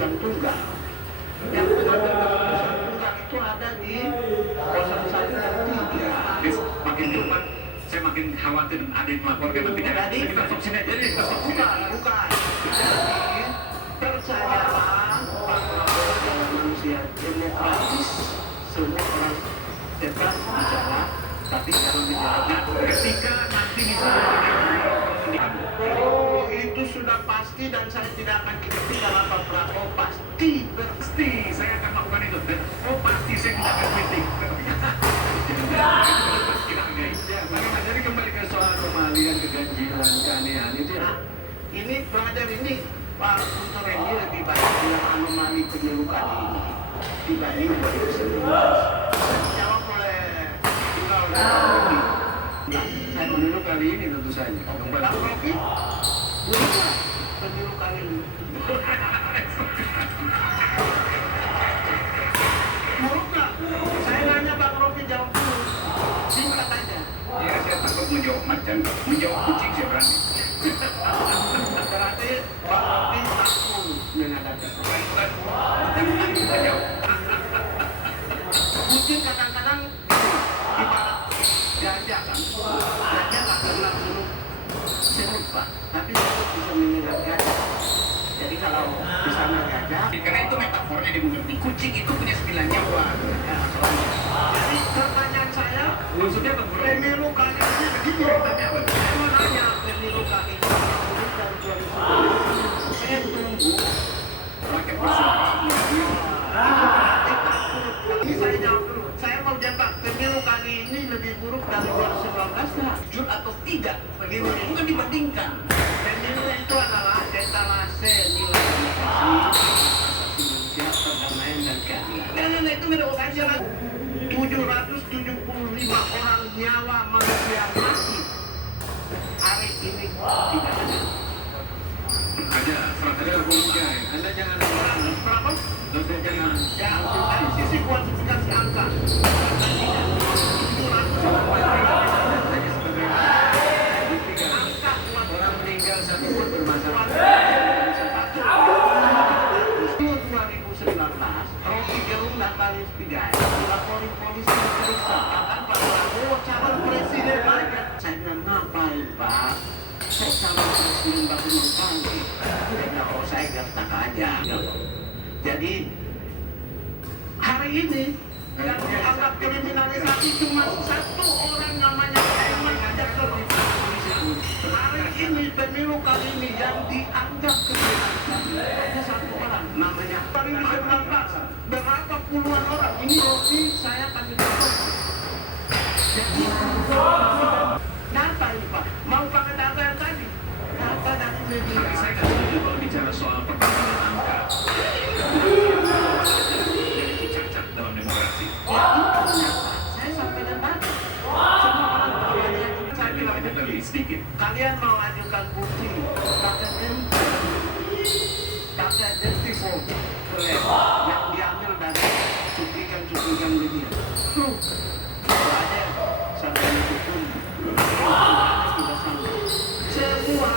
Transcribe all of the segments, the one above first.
keputusan tunggal. Yang pengambil keputusan tunggal itu ada di 01 dan 3. Makin cepat, saya makin khawatir ada yang melaporkan nanti. Jadi kita stop sini aja deh, kita stop sini. Bukan. Jadi percayalah bahwa dalam manusia demokratis, semua orang bebas bicara, tapi kalau bicara Ketika nanti misalnya oh itu sudah pasti dan saya tidak akan kritik kalau Pak Prabowo pasti saya akan lakukan itu. Oh pasti saya tidak akan kritik. Jadi kembali ke soal kemalian, keganjilan, keanehan itu ya. Ini belajar ini Pak Guntur ini lebih banyak bilang anomali pemilu kali ini dibanding 2019. Jawab oleh Tunggal Rocky. Saya pemilu kali ini tentu saja. Bang Rocky, gimana pemilu kali ini? Mau nggak? Saya nanya Bang Rocky jawab dulu. Singkat aja. Ya saya takut menjawab macan, menjawab kucing saya berani. Berarti Bang Rocky takut menghadapi kucing kadang-kadang ibarat gajah kan. Gajah nggak pernah serut Pak, tapi serut bisa mengingat gajah. Jadi kalau misalnya gajah, Karena itu metafornya dimengerti. Kucing itu punya 9 nyawa. ya soalnya. Jadi pertanyaan saya, Maksudnya apa bro? pemilu kali ini begini. Saya mau nanya pemilu kali ini dari 2019. Saya tunggu Pakai persoalan. ini saya jawab dulu. Saya mau jawab pemilu kali ini lebih buruk dari 2019 nggak? Jujur atau tidak? Bagaimana? Bukan dibandingkan. Pemilu itu adalah etalase nilai demokrasi, asasi manusia, perdamaian dan keadilan. Dan itu beda Saya jelas 775 orang nyawa manusia mati hari ini tidak ada. Ada, ada hukumnya. Anda jangan Berapa? Anda jangan. Ya, dari sisi kuantifikasi angka. Orang meninggal satu pun bermasalah. 2019, Rocky Gerung dan Talis Pigai dilapori polisi diperiksa. Bahkan Pak Prabowo calon presiden lagi. Saya bilang ngapain Pak? Saya calon presiden baru mengkanti. Dia bilang oh saya gertak aja. Jadi hari ini yang dianggap kriminalisasi cuma satu orang namanya Herman Jackson. Hari ini pemilu kali ini yang dianggap kriminalisasi hanya satu orang namanya 2019 berapa puluhan orang ini Rocky saya kasih contoh. Jadi data ini Pak mau pakai data yang tadi data dari media. Tapi saya nggak setuju kalau bicara soal perkembangan angka. Itu cacat dalam demokrasi. Ya itu nyata. Saya sampaikan tadi. Semua orang berani. Saya bilang Hanya begini. lebih sedikit. Kalian mau ajukan bukti KKN vote yang diambil dari cuplikan media. Tuh, ada sampai hukum sudah sampai. Semua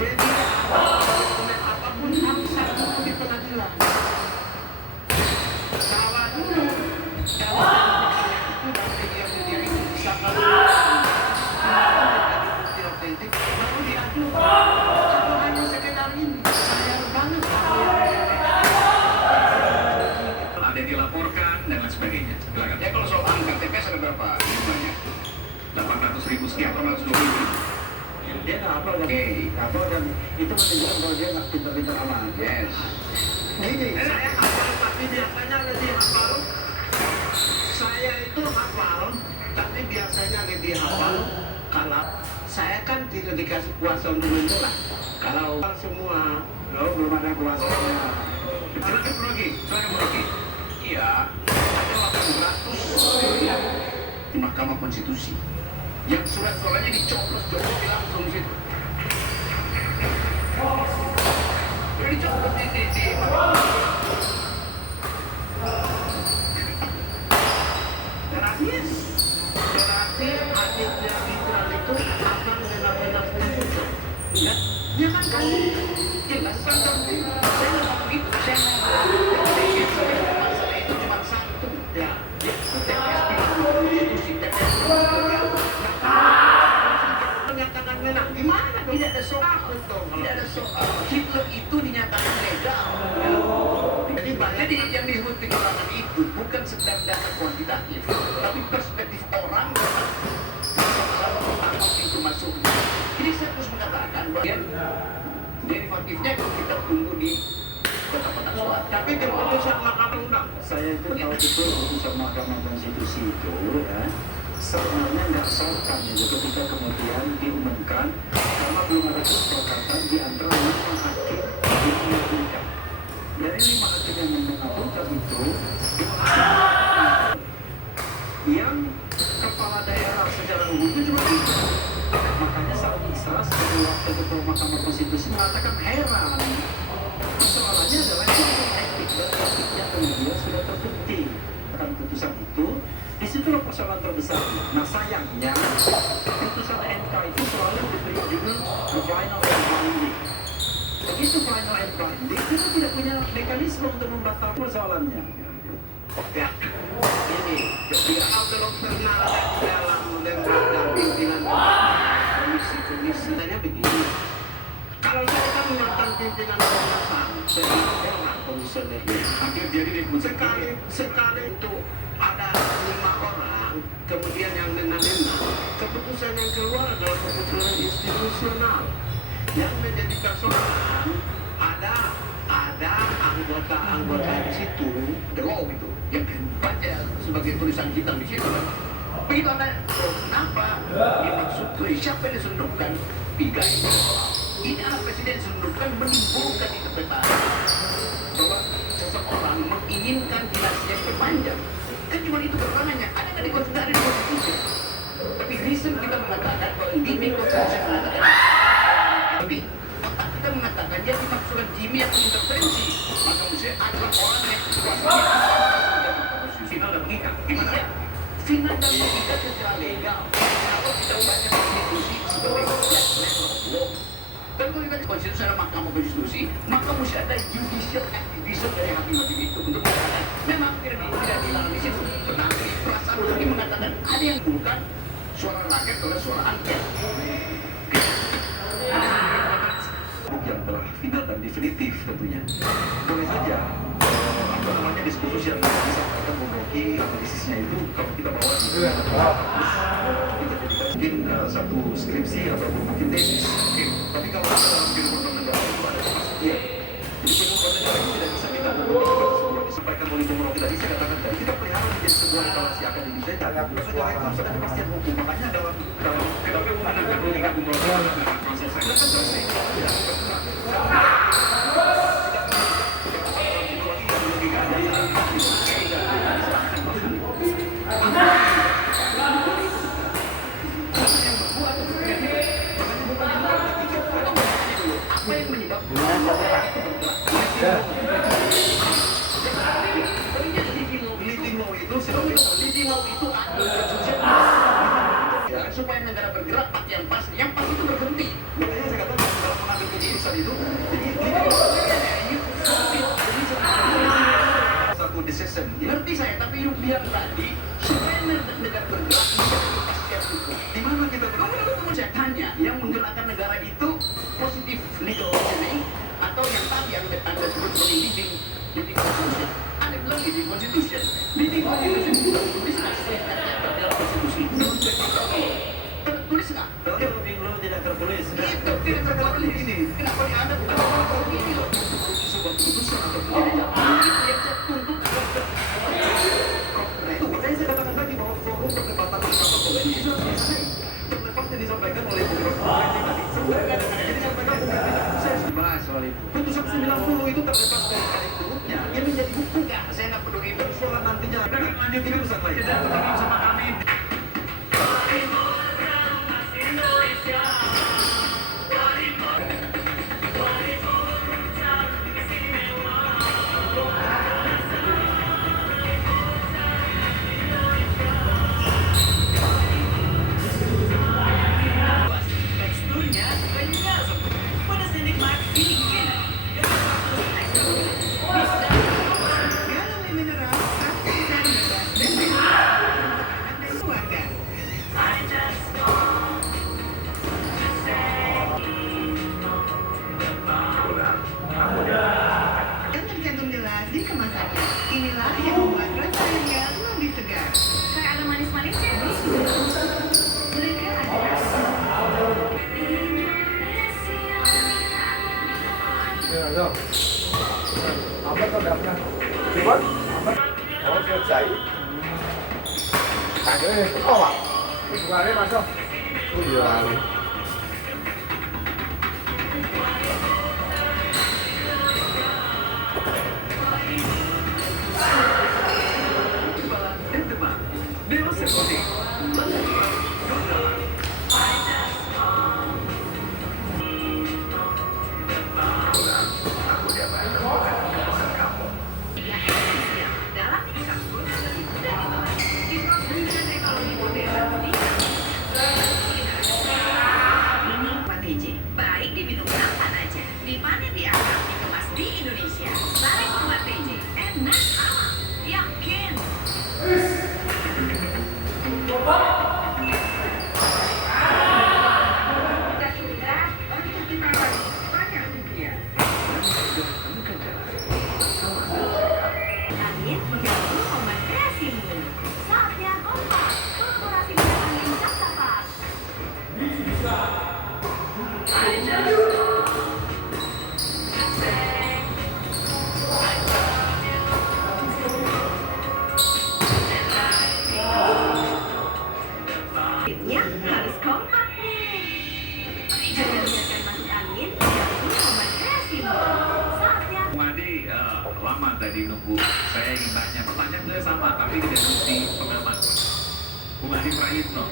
media dokumen apapun harus satu di pengadilan. Bahwa dulu dalam itu dan media-media itu bisa baru diadu. Kalau hanya sekedar ini, sayang banget Ada yang dilaporkan dan lain sebagainya. Silakan. Ya kalau soal angka TPS ada berapa jumlahnya? 800.000 sekian, 820.000. dia nggak apa dan itu menunjukkan kalau dia nggak pintar-pintar amat. Yes. Ini saya hafal tapi biasanya lebih hafal. Saya itu hafal tapi biasanya lebih hafal kalau saya kan tidak dikasih kuasa untuk menjelaskan. Kalau semua belum ada kuasanya. Silakan Rocky. Iya, ada 800 di Mahkamah Konstitusi yang surat-suratnya dicoblos langsung situ. Udah dicoblos di Mahkamah. Berarti adiknya Gibran itu akan benar-benar tertutup. Ya, dia kan jelas kan saya nggak begitu. Jadi yang disebut kecurangan itu bukan sekedar data kuantitatif, tapi perspektif orang sama pintu masuknya. Jadi saya terus mengatakan bahwa derivatifnya kita tunggu di kota-kota suara. Tapi keputusan Mahkamah Undang. Saya itu tahu betul putusan Mahkamah Konstitusi itu ya sebenarnya nggak sopan ya ketika kemudian diumumkan karena belum ada kesepakatan di antara 5 hakim yang mengabulkan. Dari 5 hakim yang mengabulkan itu yang kepala daerah secara umum itu cuma 3. Makanya saat Isra sebagai wakil ketua Mahkamah Konstitusi mengatakan heran. Persoalannya adalah etik dan etiknya kemudian sudah terbukti akan putusan itu. Disitulah persoalan terbesarnya. Nah sayangnya putusan MK itu selalu diberi judul the final and binding. Begitu final and binding, kita tidak punya mekanisme untuk membatalkan persoalannya. Ya, ini kalau belum pernah ada di dalam lembaga pimpinan komisi-komisi, tanya begini. Kalau saya kan mantan pimpinan Komnas HAM, saya dengar komisionernya. Hampir jadi disebut Sekali itu ada 5 orang, kemudian yang nena-nena, keputusan yang keluar adalah keputusan institusional. Yang menjadi persoalan ada anggota-anggota di situ, the law itu yang baca sebagai tulisan hitam di situ. Begitu ada kenapa dimaksud siapa yang disundukkan 3 itu. Ini anak presiden disundukkan menimbulkan interpretasi bahwa seseorang menginginkan dinasti yang berpanjang. Kan cuma itu keterangannya. Ada nggak di konstitusi? Tapi reason kita mengatakan bahwa ini konstitusi mengatakan. Tapi otak kita mengatakan dia dimaksudkan Jimmy yang mengintervensi. Maka mesti ada orang yang kuasanya final dan mengikat. Gimana ya? Final dan mengikat secara legal. Kalau kita membaca konstitusi sebagai law. Dan kalau kita di konstitusi ada Mahkamah Konstitusi, maka mesti ada judicial activism dari hakim-hakim itu untuk mengatakan memang tidak dilarang di situ. Pernah perasaan hakim mengatakan ada yang bukan suara rakyat oleh suara angket. Yang telah final dan definitif tentunya. Boleh saja apa namanya diskusi yang disampaikan Bung Rocky analisisnya itu kalau kita bawa di kita jadikan mungkin satu skripsi atau mungkin tesis. Tapi kalau kita dalam kehidupan negara itu ada kepastian. Jadi kehidupan negara itu tidak bisa kita disampaikan oleh Bung Rocky tadi. Saya katakan tadi kita pelihara menjadi sebuah evaluasi akademis saja. Negara itu harus ada kepastian hukum. Makanya dalam Tetapi menangkan logika Bung Rocky proses selesai. Supaya negara bergerak yang pas itu berhenti. makanya saya katakan dalam mengambil keputusan itu satu decision. Ngerti saya, tapi lu bilang tadi supaya negara bergerak kepastian hukum. Di mana kita Kamu saya tanya, yang menggerakkan negara itu positif legal reasoning atau yang tadi yang Anda sebut sebagai living constitution? Ada bilang living constitution. Living constitution itu tertulis dalam konstitusi. Tertulis nggak? Living law tidak tertulis. Itu tidak tertulis ini. Kenapa di Anda bukan orang ini loh? Sebuah keputusan atau Itu yang saya tuntut makanya saya katakan tadi bahwa forum perdebatan bersama komisi itu harus selesai. Terlepas yang disampaikan oleh Bung Rocky tadi. Sebenarnya jadi disampaikan Bung Rocky tadi. Saya bahas soal itu. putusan 90 itu terlepas dari kali buruknya. Dia menjadi hukum. enggak, saya nggak peduli itu. Persoalan nantinya. Kita lanjut ini urusan lain. Tidak peduli sama kami. Teksturnya kenyal, pedas dan nikmat dingin. Bisa galau mineral, aktif dan bebas dan bebas. Anda keluarga. Apa tuh dapnya? Gimana? Apa? Oh, selesai. Tadi kok Pak? Bukannya masuk. Oh iya. Kepala dan demam. Dewa Sekondi. Dalam tingkat kurus lebih mudah dibahas. Diproses ekonomi modern di ini PTJ. Baik diminum kapan aja, dipanen di alam, dikemas di Indonesia. Barang buat PJ, enak aman, yakin. Kita sudah untuk kita banyak dunia. Angin mengganggu momen kreasimu. Saatnya kompak, kolaborasi dengan angin tak tepat. Akhirnya harus kompak nih. Jangan biarkan masuk angin mengganggu momen kreasimu. Saatnya Madi lama tadi nunggu. Saya ingin tanya, pertanyaan saya sama, tapi tidak mesti pengamat. Bung Adi Prayitno,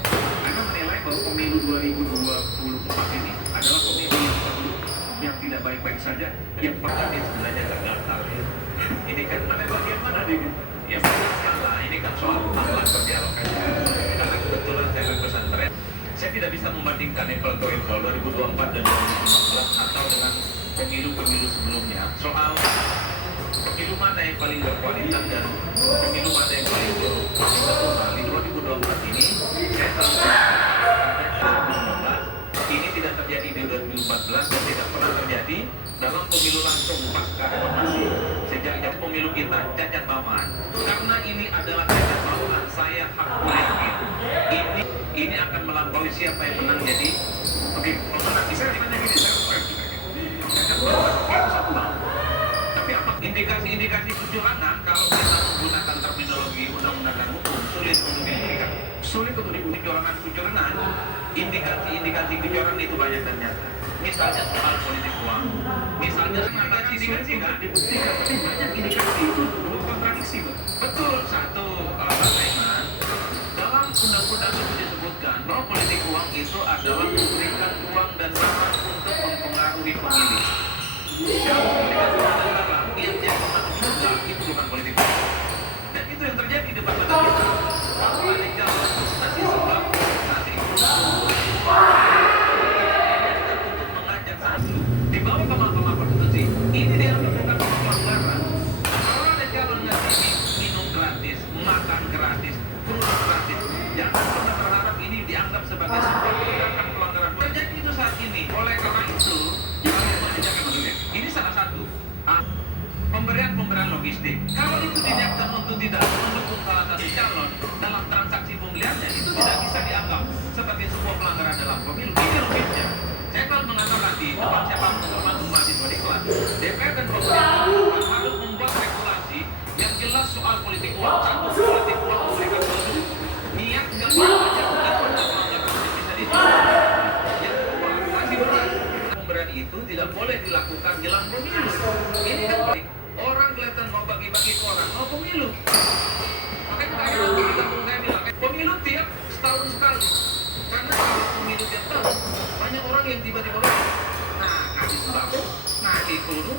Anda menilai bahwa pemilu 2024 ini adalah pemilu yang perlu, yang tidak baik-baik saja, yang pertama sebenarnya tergatal. Ini kan ada bagian mana nih? Ya salah, ini kan soal akhlak berdialog aja. Karena kebetulan saya ke pesantren, saya tidak bisa membandingkan apple to apple 2024 dan 2015 atau dengan pemilu-pemilu sebelumnya. Soal pemilu mana yang paling berkualitas dan pemilu mana yang paling buruk. Satu hal, di 2024 ini saya tahu ini tidak terjadi di 2014 dan tidak pernah terjadi dalam pemilu langsung pasca reformasi. Sejak pemilu kita cacat bawaan. Karena ini adalah cacat bawaan, saya hak yakin ini akan melampaui siapa yang menang. Jadi oke, kalau menang bisa tanya gini, saya cacat bawaan itu satu hal. Tapi apa indikasi-indikasi kecurangan kalau kita menggunakan terminologi undang-undang dan hukum sulit untuk dibuktikan. Sulit untuk dibuktikan kecurangan. Indikasi-indikasi kecurangan itu banyak dan nyata. Misalnya soal politik uang. Misalnya indikasi kan dibuktikan, tapi banyak indikasi itu kontradiksi. Betul, satu Iman, dalam undang-undang itu disebutkan bahwa politik uang itu adalah memberikan uang dan zaman untuk mempengaruhi pemilih. Itu bukan politik. Dan itu yang terjadi di depan mata kita. Kalau ada calon nanti sebab nanti untuk mengajak satu dibawa ke Mahkamah Konstitusi. Ini dianggap bukan pelanggaran. Kalau ada calon nanti minum gratis, makan gratis, kurus gratis, jangan pernah berharap ini dianggap sebagai sebuah pelanggaran. Terjadi itu saat ini. Oleh karena itu, ini salah satu pemberian logistik. Kalau itu diniatkan untuk tidak mendukung salah satu calon dalam transaksi pembeliannya, itu tidak bisa dianggap sebagai sebuah pelanggaran dalam pemilu. Ini logisnya. Saya kalau mengatakan di depan siapapun termasuk mahasiswa di kelas, DPR dan pemerintah harus membuat regulasi yang jelas soal politik uang. Satu, politik uang memberikan produk niat nggak saja bukan pelanggaran bisa ditindak. Yang kedua, masih berat. Pemberian itu tidak boleh dilakukan jelang pemilu. Ini kan baik. Orang kelihatan mau bagi-bagi ke orang, mau pemilu. Makanya saya bilang, pemilu tiap setahun sekali. Karena kalau pemilu tiap tahun, banyak orang yang tiba-tiba, nah kasih sembako, nah kasih peluru,